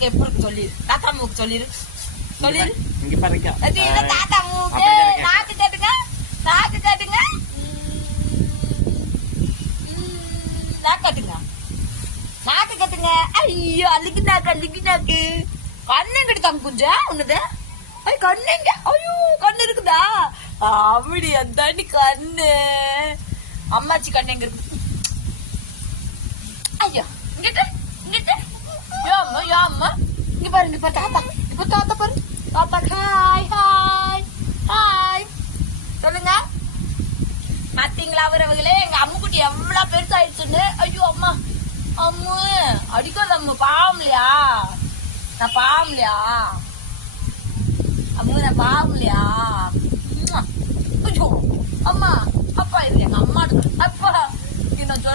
மூக்கு எப்படி இருக்கு சொல்லிரு. தாத்தா மூக்கு சொல்லிரு. சொல்லிரு. இங்க பாருங்க. அது என்ன தாத்தா மூக்கு? நாக்கு காட்டுங்க. நாக்கு காட்டுங்க. நாக்கு காட்டுங்க. நாக்கு காட்டுங்க. ஐயோ அழுகி நாக்கு. கண்ணு எங்கிட்டு தங்க குஞ்சா உன்னது? கண்ணுங்க. ஐயோ கண்ணு இருக்குதா? அப்படி அந்தாண்டி கண்ணு. அம்மாச்சி கண்ணு எங்க இருக்கு? ஐயா இங்கிட்ட இங்கிட்ட. யாம்மா இங்க பாரு, இங்க பாரு தாத்தா. இப்ப தாத்தா பாரு. தாத்தா ஹாய் சொல்லுங்க. பாத்தீங்களா அவரவங்களே எங்க அம்முக்குட்டி எவ்வளவு பெருசாயிடுச்சுன்னு. ஐயோ அம்மா அம்மு அடிக்காத அம்மு, பாவம்லையா? நான் பாவம்லையா அம்மு? நான் பாவம்லையா? ஐயோ அம்மா அப்பா இது எங்க அம்மா அப்பா இன்னும்